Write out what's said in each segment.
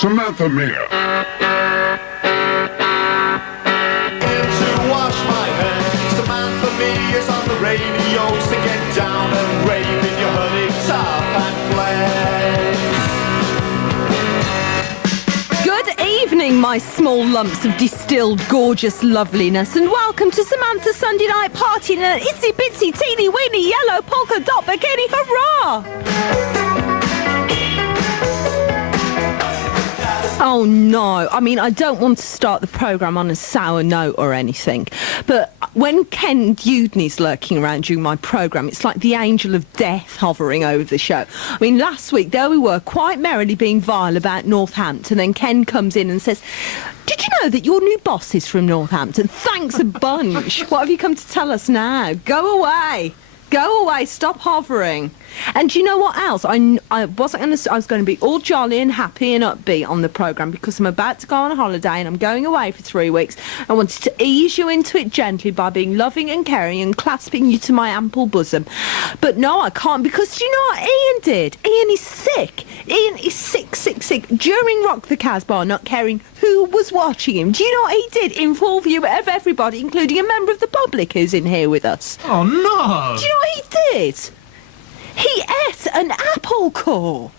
Samantha Meah. To wash my hair, Samantha Meah is on the radio, so get down and rave in your hoodie, top and flare. Good evening, my small lumps of distilled gorgeous loveliness, and welcome to Samantha's Sunday night party in an itsy bitsy teeny weeny yellow polka dot bikini. Hurrah! Oh no, I mean, I don't want to start the programme on a sour note or anything, but when Ken Judy's lurking around during my programme, it's like the angel of death hovering over the show. I mean, last week there we were quite merrily being vile about Northampton, then Ken comes in and says, "Did you know that your new boss is from Northampton? Thanks a bunch. What have you come to tell us now? Go away. Go away, stop hovering." And do you know what else? I was going to be all jolly and happy and upbeat on the programme because I'm about to go on a holiday and I'm going away for 3 weeks. I wanted to ease you into it gently by being loving and caring and clasping you to my ample bosom. But no, I can't, because do you know what Ian did? Ian is sick. Ian is sick during Rock the Casbah, not caring who was watching him. Do you know what he did in full view of everybody, including a member of the public who's in here with us? Oh, no! Do you know what he did? He ate an apple core.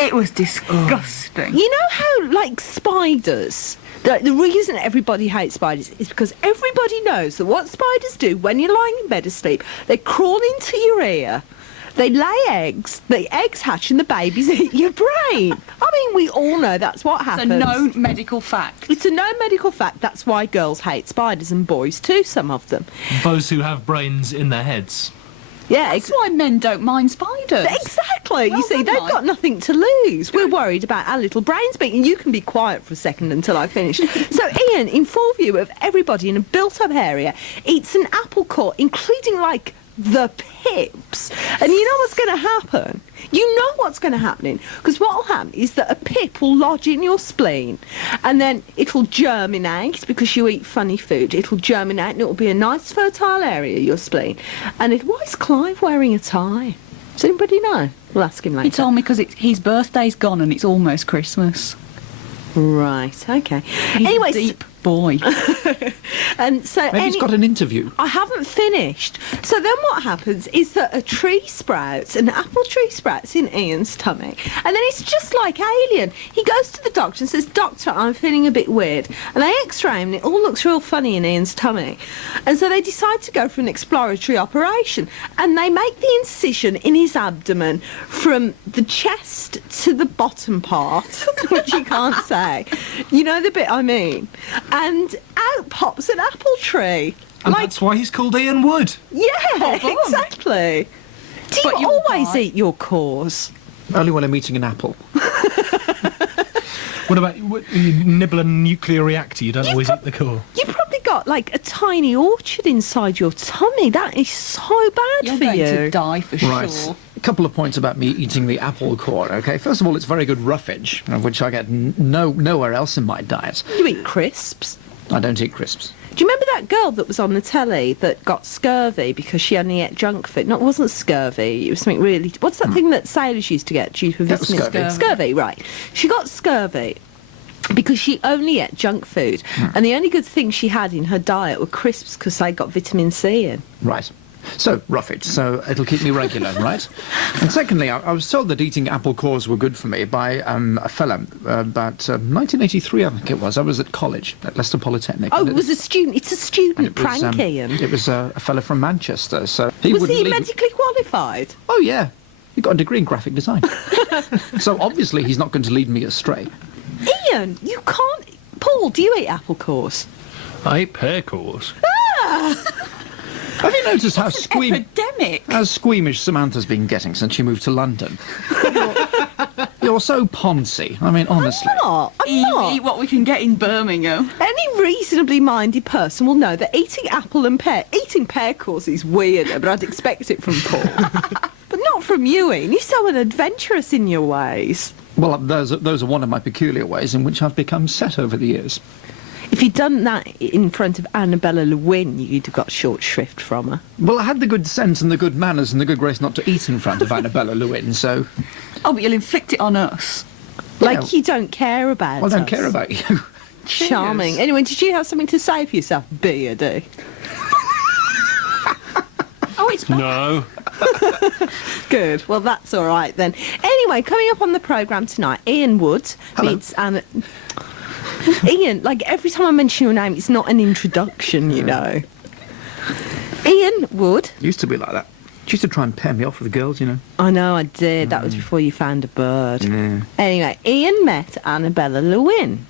It was disgusting. You know how, like, spiders... The reason everybody hates spiders is because everybody knows that what spiders do when you're lying in bed asleep, they crawl into your ear, they lay eggs, the eggs hatch and the babies eat your brain. I mean, we all know that's what happens. It's a known medical fact. It's a known medical fact. That's why girls hate spiders, and boys too, some of them. Those who have brains in their heads. Yeah, That's why men don't mind spiders. Exactly. Well, you see, they've done, got nothing to lose. We're worried about our little brains being... You can be quiet for a second until I finish. So Ian, in full view of everybody in a built-up area, eats an apple core, including, like, the pips. And you know what's going to happen? You know what's going to happen, because what will happen is that a pip will lodge in your spleen, and then it'll germinate, because you eat funny food. It'll germinate, and it'll be a nice fertile area, your spleen. And why is Clive wearing a tie? Does anybody know? We'll ask him later. He told me because his birthday's gone and it's almost Christmas. Right, okay. He's Anyway, a deep boy. and so Maybe he's got an interview. I haven't finished. So then what happens is that a tree sprouts, an apple tree sprouts in Ian's tummy, and then it's just like Alien. He goes to the doctor and says, "Doctor, I'm feeling a bit weird." And they x-ray him and it all looks real funny in Ian's tummy. And so they decide to go for an exploratory operation, and they make the incision in his abdomen from the chest to the bottom part, which you can't say. You know the bit I mean? And out pops an apple tree. And that's why he's called Ian Wood. Yeah, exactly. Do But you you'll always die. eat your cores? Only when I'm eating an apple. What about you nibble a nuclear reactor? You don't always eat the core. You've probably got, like, a tiny orchard inside your tummy. That is so bad You're for going you. to die for Right. sure. A couple of points about me eating the apple core, okay? First of all, it's very good roughage, of which I get nowhere else in my diet. You eat crisps. I don't eat crisps. Do you remember that girl that was on the telly that got scurvy because she only ate junk food? No, it wasn't scurvy. It was something really... What's that thing that sailors used to get due to That was vitamin scurvy. Scurvy, right. She got scurvy because she only ate junk food. And the only good thing she had in her diet were crisps because they got vitamin C in. Right. So, roughage. So it'll keep me regular, right? And secondly, I was told that eating apple cores were good for me by a fella about 1983, I think it was. I was at college at Leicester Polytechnic. Oh, and it was a student... It's a student prank, Ian. It was a fella from Manchester, so he Was wouldn't he leave- medically qualified? Oh, yeah. He got a degree in graphic design. So obviously he's not going to lead me astray. Ian, you can't... Paul, do you eat apple cores? I eat pear cores. Have you noticed how Epidemic. squeamish Samantha's been getting since she moved to London? You're so poncy. I mean, honestly. I'm You not. eat what we can get in Birmingham. Any reasonably minded person will know that eating pear cores is weird, but I'd expect it from Paul. But not from you, Ian. You're so unadventurous in your ways. Well, those are one of my peculiar ways in which I've become set over the years. If you'd done that in front of Annabella Lewin, you'd have got short shrift from her. Well, I had the good sense and the good manners and the good grace not to eat in front of Annabella Lewin, so... Oh, but you'll inflict it on us. Like you don't care about Well, I don't us. care about you. Charming. Cheers. Anyway, did you have something to say for yourself, Beardy? Oh, it's No. good. Well, that's all right then. Anyway, coming up on the programme tonight, Ian Wood Hello. meets Anna. Ian, like every time I mention your name, it's not an introduction, you know. Ian Wood. Used to be like that. She used to try and pair me off with the girls, you know. I know, I did. That was before you found a bird. Yeah. Anyway, Ian met Annabella Lewin.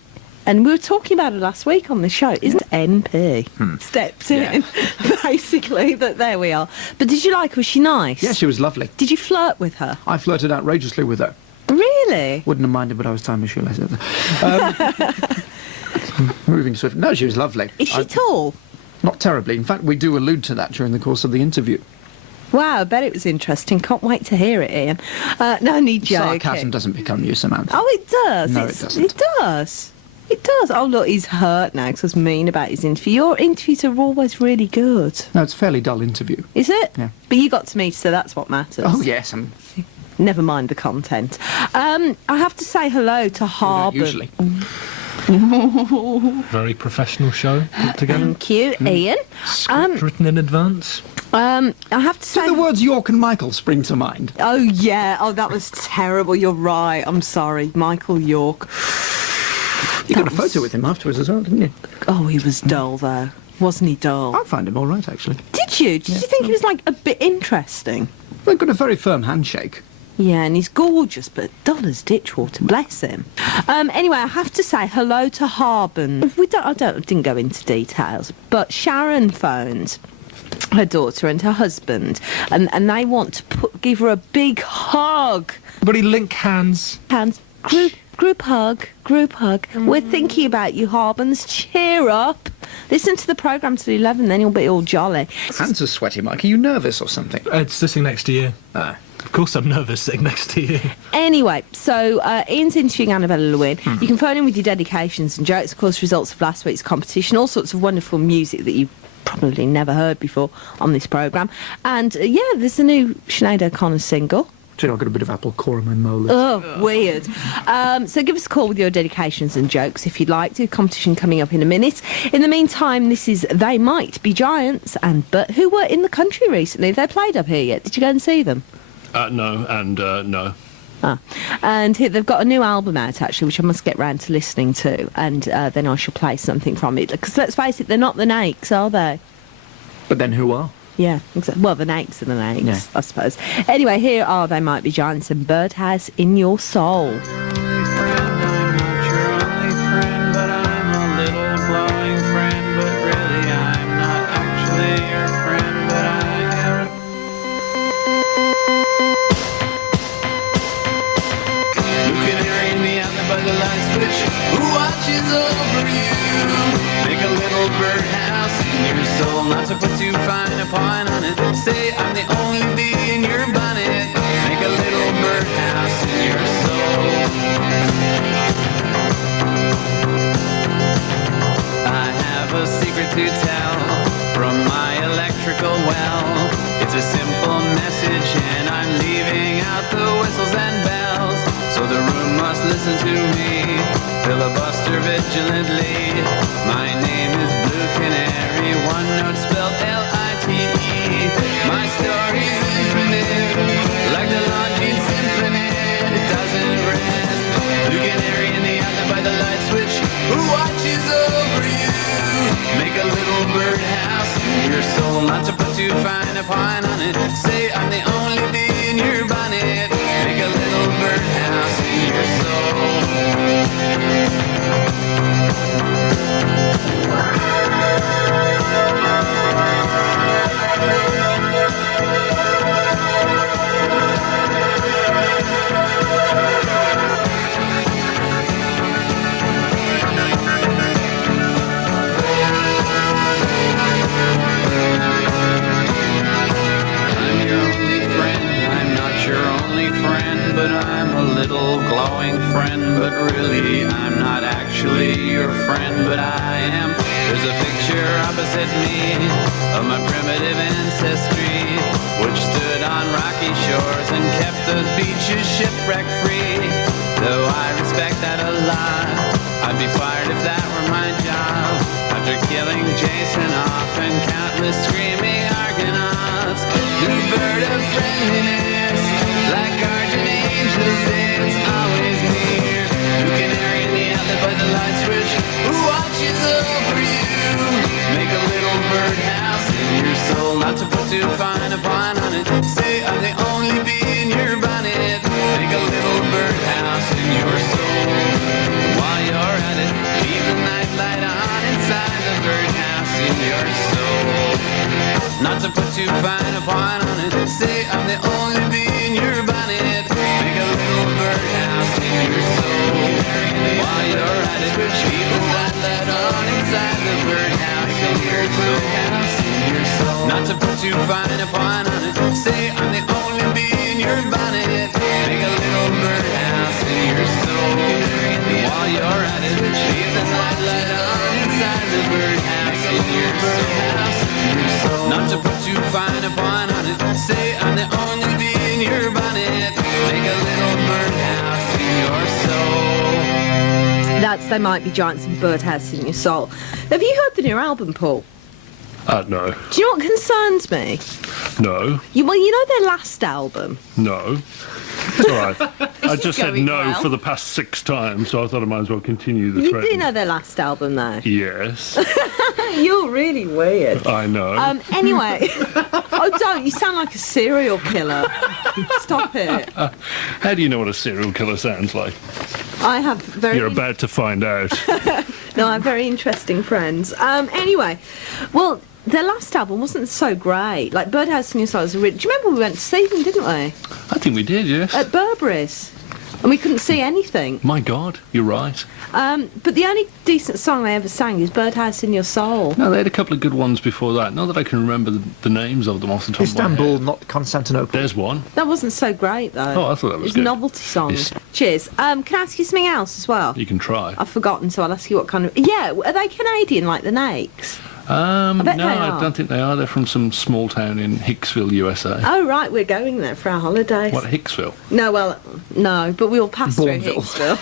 And we were talking about it last week on the show. Isn't NP stepped in, basically? But there we are. But did you like her? Was she nice? Yeah, she was lovely. Did you flirt with her? I flirted outrageously with her. Really? Wouldn't have minded, but I was tying my shoelaces. Moving swift. No, she was lovely. Is she tall? Not terribly. In fact, we do allude to that during the course of the interview. Wow, I bet it was interesting. Can't wait to hear it, Ian. No, only joking. Sarcasm doesn't become you, Samantha. Oh, it does. No, it doesn't. It does. It does. Oh, look, he's hurt now because I was mean about his interview. Your interviews are always really good. No, it's a fairly dull interview. Is it? Yeah. But you got to meet, so that's what matters. Oh, yes. Never mind the content. I have to say hello to Harbour. Usually. Very professional show put together. Thank you, Ian. Script written in advance. I have to say... Do the words York and Michael spring to mind? Oh, yeah. Oh, that was terrible. You're right. I'm sorry. Michael York. You got a photo with him afterwards as well, didn't you? Oh, he was dull, though. Wasn't he dull? I find him all right, actually. Did you? Did you think he was, like, a bit interesting? They've got a very firm handshake. Yeah, and he's gorgeous, but dull as ditchwater, bless him. Anyway, I have to say hello to Harben. I didn't go into details, but Sharon phoned her daughter and her husband, and they want to give her a big hug. Everybody link hands. Hands, group hug. We're thinking about you, Harbens. Cheer up. Listen to the programme till 11, then you'll be all jolly. Hands are sweaty, Mike. Are you nervous or something? It's sitting next to you. Ah. Of course I'm nervous sitting next to you. Anyway, so Ian's interviewing Annabella Lewin. You can phone in with your dedications and jokes, of course, results of last week's competition, all sorts of wonderful music that you've probably never heard before on this programme. And, yeah, there's a new Sinead O'Connor single. Do you know, I've got a bit of apple core in my molars. Oh, weird. So give us a call with your dedications and jokes if you'd like to. Competition coming up in a minute. In the meantime, this is They Might Be Giants, but who were in the country recently? Have they played up here yet? Did you go and see them? No, and no. And here, they've got a new album out, actually, which I must get round to listening to, and then I shall play something from it. Because let's face it, they're not the Nakes, are they? But then who are? Yeah, exactly. Well, the Nakes are the Nakes, Yeah. I suppose. Anyway, here are They Might Be Giants and Birdhouse in Your Soul. Not to put too fine a point on it. Say I'm the only bee in your bonnet. Make a little birdhouse in your soul. I have a secret to tell from my electrical well. It's a simple message and I'm leaving out the whistles and bells. So the room must listen to me, filibuster vigilantly. My name is Blue Canary, one note spelled L-I-T-E. My story's infinite, like the Longines Symphony. It doesn't rest. Blue Canary in the island by the light switch, who watches over you. Make a little birdhouse in your soul, not to put too fine a point on it. Say I'm the only bee in your bonnet. Make a little birdhouse in your soul. But I'm a little glowing friend. But really, I'm not actually your friend, but I am. There's a picture opposite me of my primitive ancestry, which stood on rocky shores and kept the beaches shipwreck free. Though I respect blink Jason off and countless screaming Argonauts who bird of friendliness like guardian angels. It's always near. Who can carry in the outlet by the light switch? Who watches over you? Make a little birdhouse in your soul, not to put too fine a pine on it. Say I'm the only bee in your bonnet. Make a little birdhouse in your soul. While you're at it, leave the night light on inside the birdhouse in your soul. Not to put too fine a pine on it. Say I'm the only bee in your bonnet. Make a little birdhouse in your soul. While you're at it, leave the night light on inside the birdhouse in your soul. Not to put too fine a pine on it. Say I'm the only bee in your bonnet. Make a little birdhouse in your soul. While you're at it, leave the night light on inside the birdhouse in your soul. Not to put too fine a pine on it. Say I'm the only bee in your bonnet. Make a little birdhouse in your soul. That's They Might Be Giants and Birdhouse in Your Soul. Have you heard the new album, Paul? No. Do you know what concerns me? No. You know their last album? No. It's all right. I just said going no well. for the past 6 times, so I thought I might as well continue the You trend. do know their last album, though. Yes, You're really weird. I know. Anyway, oh, don't. You sound like a serial killer. Stop it. How do you know what a serial killer sounds like? I have very... You're about to find out. No, I have very interesting friends. Anyway, well, their last album wasn't so great. Like, Birdhouse in Your Soul was really... Do you remember we went to see them, didn't we? I think we did, yes. At Burberry's. And we couldn't see anything. My God, you're right. But the only decent song they ever sang is Birdhouse in Your Soul. No, they had a couple of good ones before that. Not that I can remember the names of them off the top of my Istanbul, head. not Constantinople. There's one. That wasn't so great, though. Oh, I thought that was It was good. a novelty song. Yes. Cheers. Can I ask you something else as well? You can try. I've forgotten, so I'll ask you what kind of... Yeah, are they Canadian like the Nakes? No, bet they I are. don't think they are. They're from some small town in Hicksville, USA. Oh, right, we're going there for our holidays. What, Hicksville? No, well, no, but we'll pass Bourneville. through Hicksville.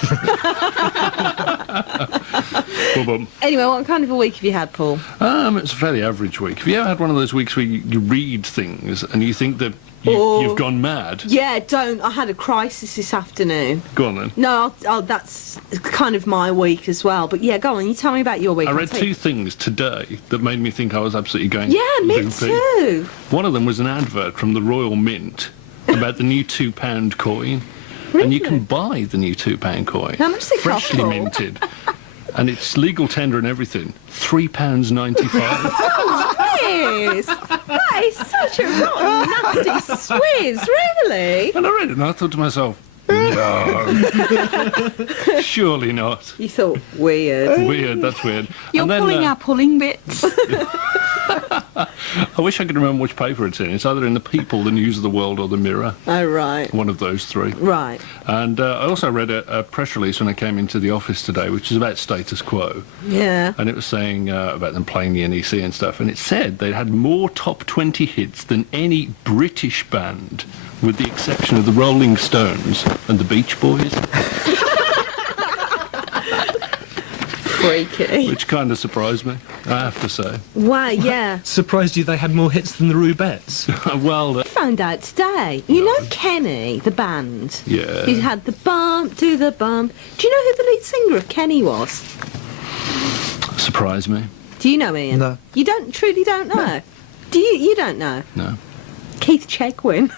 Boom, boom. Anyway, what kind of a week have you had, Paul? It's a fairly average week. Have you ever had one of those weeks where you read things and you think that you've gone mad? Yeah, don't. I had a crisis this afternoon. Go on then. No, that's kind of my week as well. But yeah, go on, you tell me about your week. I I'll read tell 2 you. things today that made me think I was absolutely going Yeah, me loopy. too. One of them was an advert from the Royal Mint about the new £2 coin. Really? And you can buy the new £2 coin. How much does it cost, Freshly Paul? minted. And it's legal tender and everything. £3.95. Yes, that is such a rotten, nasty swizz, really. And I read it and I thought to myself, no. Surely not. You thought, weird. Weird, that's weird. You're And then, pulling our pulling bits. I wish I could remember which paper it's in. It's either in the People, the News of the World, or the Mirror. Oh, right. One of those 3. Right. And I also read a press release when I came into the office today, which is about status quo. Yeah. And it was saying about them playing the NEC and stuff. And it said they had more top 20 hits than any British band, with the exception of the Rolling Stones and the Beach Boys, Freaky. which kind of surprised me, I have to say. Wow, yeah. Surprised you they had more hits than the Rubettes. Well, I found out today. You know Kenny, the band? yeah. He had the bump, do the bump. Do you know who the lead singer of Kenny was? Surprised me. Do you know, Ian? No. You truly don't know? Do you don't know? No. Keith Chegwin.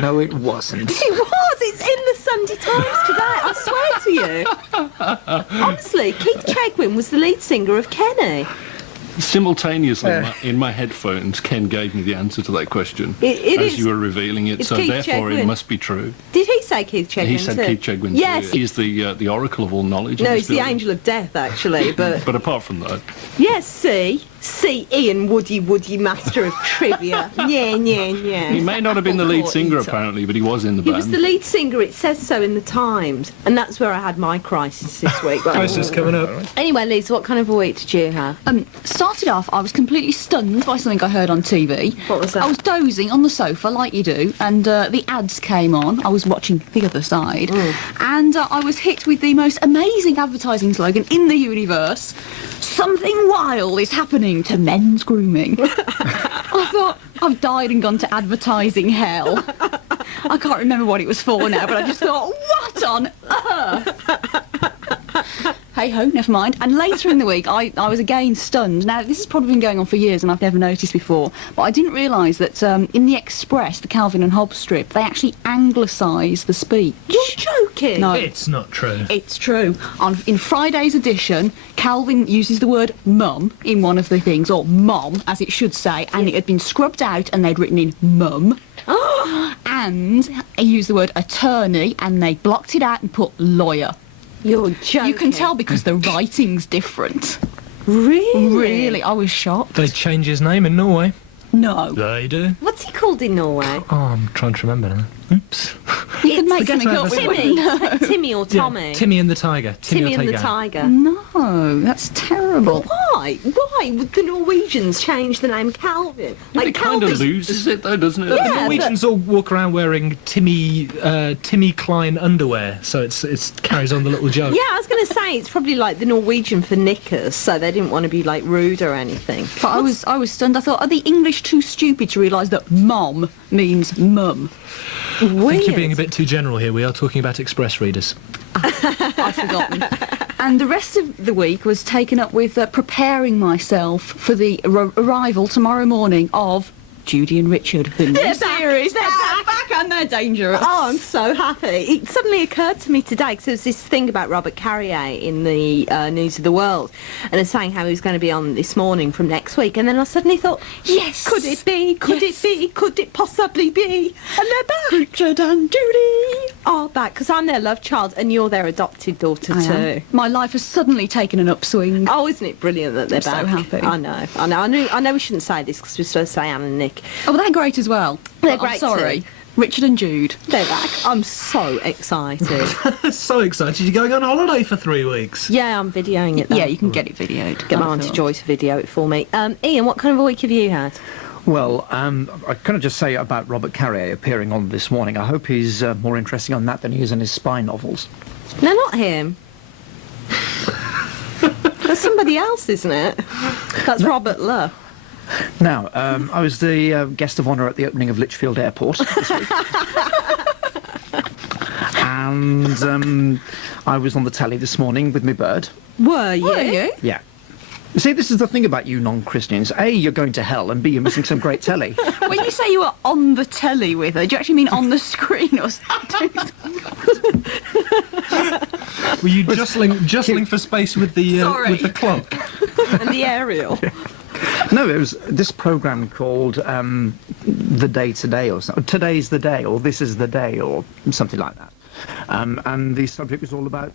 No, it wasn't. It was. It's in the Sunday Times today. I swear to you. Honestly, Keith Chegwin was the lead singer of Kenny. Simultaneously, in my headphones, Ken gave me the answer to that question It as is- you were revealing it, it's so Keith therefore it Chegwin. must be true. Did he say Keith Chegwin? He said too? Keith Chegwin. Yes. He's the oracle of all knowledge. No, in he's this the building. angel of death, actually. But But apart from that, yes, see, Ian Woody, master of trivia. Yeah. he may not have been the lead What singer you talk- apparently, but he was in the He band. was the lead singer. It says so in the Times, and that's where I had my crisis this week. Crisis coming up. Anyway, Lisa, what kind of a week did you have? Started started off, I was completely stunned by something I heard on TV. What was that? I was dozing on the sofa like you do, and the ads came on. I was watching The Other Side, and I was hit with the most amazing advertising slogan in the universe. Something wild is happening to men's grooming. I thought, I've died and gone to advertising hell. I can't remember what it was for now, but I just thought, what on earth? Hey ho, never mind. And later in the week, I was again stunned. Now, this has probably been going on for years and I've never noticed before, but I didn't realise that in the Express, the Calvin and Hobbes strip, they actually anglicise the speech. You're joking? No. It's not true. It's true. In Friday's edition, Calvin uses the word mum in one of the things, or mom, as it should say, and it had been scrubbed out and they'd written in mum. And he used the word attorney and they blocked it out and put lawyer. You're joking. You can tell because the writing's different. Really? Really, I was shocked. They change his name in Norway. No. They do. What's he called in Norway? Oh, I'm trying to remember now. Oops. You could make Forget something about up. this wouldn't Timmy. Timmy or Tommy? Yeah, Timmy and the Tiger. Timmy and the Ortega. Tiger. No, that's terrible. Why? Why would the Norwegians change the name Calvin? It kind of loses it, though, doesn't it? Yeah. The Norwegians all walk around wearing Timmy Klein underwear, so it carries on the little joke. Yeah, I was going to say it's probably like the Norwegian for knickers, so they didn't want to be like rude or anything. But I was stunned. I thought, are the English too stupid to realise that mom means mum? I think you're being a bit too general here. We are talking about Express readers. I've forgotten. And the rest of the week was taken up with preparing myself for the arrival tomorrow morning of Judy and Richard, the new series. They're back and they're dangerous. Oh, I'm so happy. It suddenly occurred to me today, because there was this thing about Robert Carrier in the News of the World, and it's saying how he was going to be on this morning from next week, and then I suddenly thought, Yes. could it be? Could Yes. it be? Could it possibly be? And they're back. Richard and Judy are back, because I'm their love child, and you're their adopted daughter I too. am. My life has suddenly taken an upswing. Oh, isn't it brilliant that they're I'm so back? happy. I know we shouldn't say this because we're supposed to say Anne and Nick. Oh, well, they're great as well. They're But I'm great sorry. too. Richard and Jude. They're back. I'm so excited. So excited. You're going on holiday for 3 weeks. Yeah, I'm videoing it though. Yeah, you can get it videoed. Get my I Auntie thought. Joy to video it for me. Ian, what kind of a week have you had? Well, I kind of just say about Robert Carrier appearing on This Morning. I hope he's more interesting on that than he is in his spy novels. No, not him. That's somebody else, isn't it? That's Robert Lowe. Now, I was the guest of honour at the opening of Lichfield Airport this week. And I was on the telly this morning with my bird. Were you? Were you? Yeah. See, this is the thing about you non-Christians. A, you're going to hell, and B, you're missing some great telly. When you say you were on the telly with her, do you actually mean on the screen or something? Were you jostling for space with the Sorry. clock? And the aerial. No, it was this programme called The Day Today, or something. Today's the Day, or This is the Day, or something like that. And the subject was all about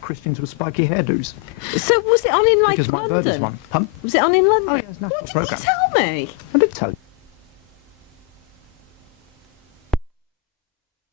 Christians with spiky hairdos. So was it on in like Because my bird is London? one. Pump? Was it on in London? Oh, yeah, it's a national What did programme. you tell me? I did tell you.